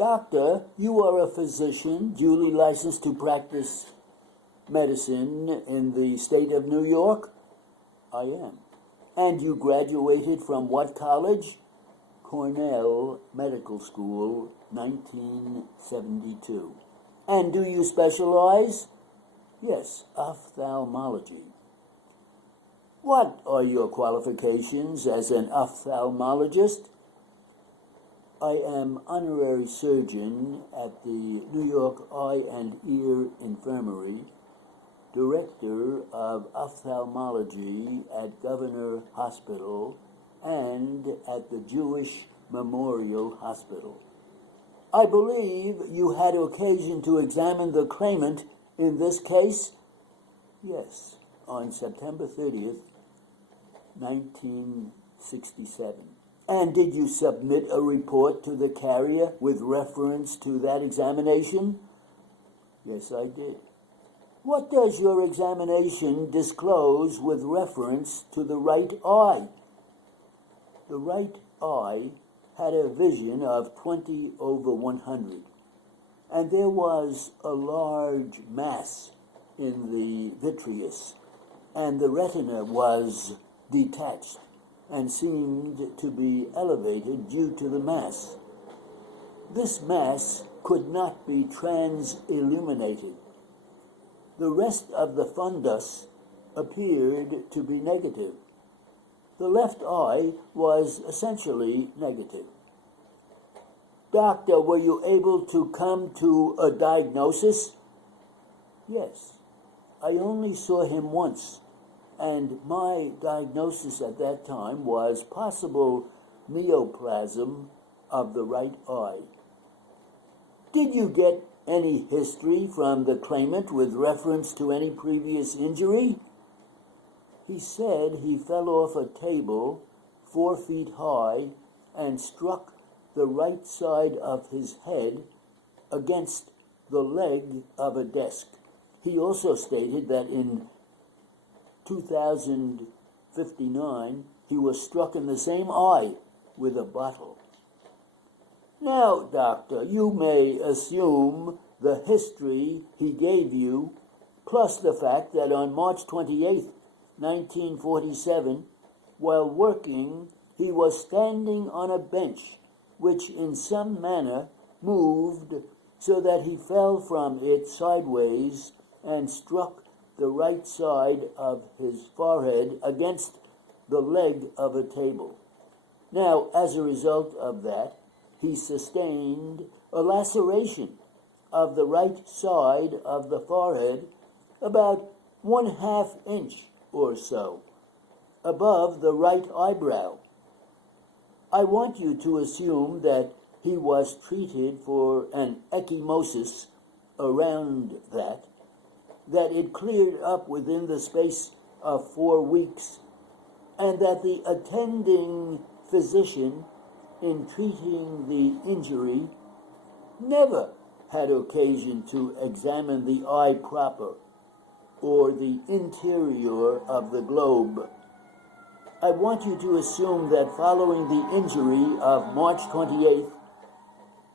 Doctor, you are a physician duly licensed to practice medicine in the state of New York? I am. And you graduated from what college? Cornell Medical School, 1972. And do you specialize? Yes, ophthalmology. What are your qualifications as an ophthalmologist? I am honorary surgeon at the New York Eye and Ear Infirmary, director of ophthalmology at Governor Hospital and at the Jewish Memorial Hospital. I believe you had occasion to examine the claimant in this case? Yes, on September 30th, 1967. And did you submit a report to the carrier with reference to that examination? Yes, I did. What does your examination disclose with reference to the right eye? The right eye had a vision of 20/100, and there was a large mass in the vitreous, and the retina was detached and seemed to be elevated due to the mass. This mass could not be trans-illuminated. The rest of the fundus appeared to be negative. The left eye was essentially negative. Doctor, were you able to come to a diagnosis? Yes. I only saw him once, and my diagnosis at that time was possible neoplasm of the right eye. Did you get any history from the claimant with reference to any previous injury? He said he fell off a table 4 feet high and struck the right side of his head against the leg of a desk. He also stated that in 2059 he was struck in the same eye with a bottle. Now, doctor, you may assume the history he gave you, plus the fact that on March 28, 1947, while working, he was standing on a bench, which in some manner moved so that he fell from it sideways and struck the right side of his forehead against the leg of a table. Now, as a result of that, he sustained a laceration of the right side of the forehead about 1/2 inch or so above the right eyebrow. I want you to assume that he was treated for an ecchymosis around that it cleared up within the space of 4 weeks, and that the attending physician in treating the injury never had occasion to examine the eye proper or the interior of the globe. I want you to assume that following the injury of March 28,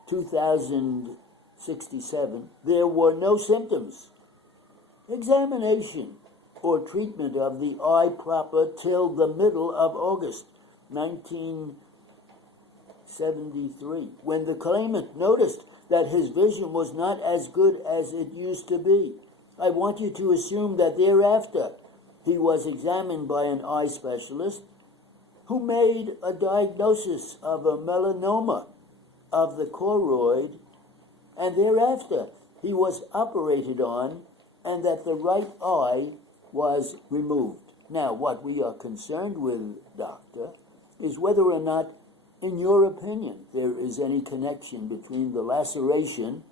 2067, there were no symptoms, examination, or treatment of the eye proper till the middle of August 1973, when the claimant noticed that his vision was not as good as it used to be. I want you to assume that thereafter he was examined by an eye specialist who made a diagnosis of a melanoma of the choroid, and thereafter he was operated on, and that the right eye was removed. Now, what we are concerned with, doctor, is whether or not, in your opinion, there is any connection between the laceration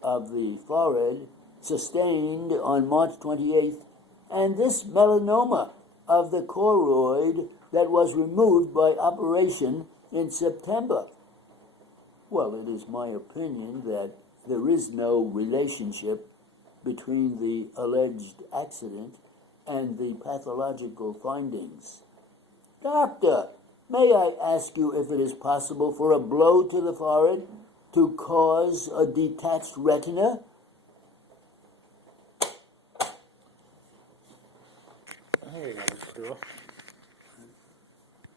of the forehead sustained on March 28th and this melanoma of the choroid that was removed by operation in September. Well, it is my opinion that there is no relationship between the alleged accident and the pathological findings. Doctor, may I ask you if it is possible for a blow to the forehead to cause a detached retina? There you go, Mr. Doyle.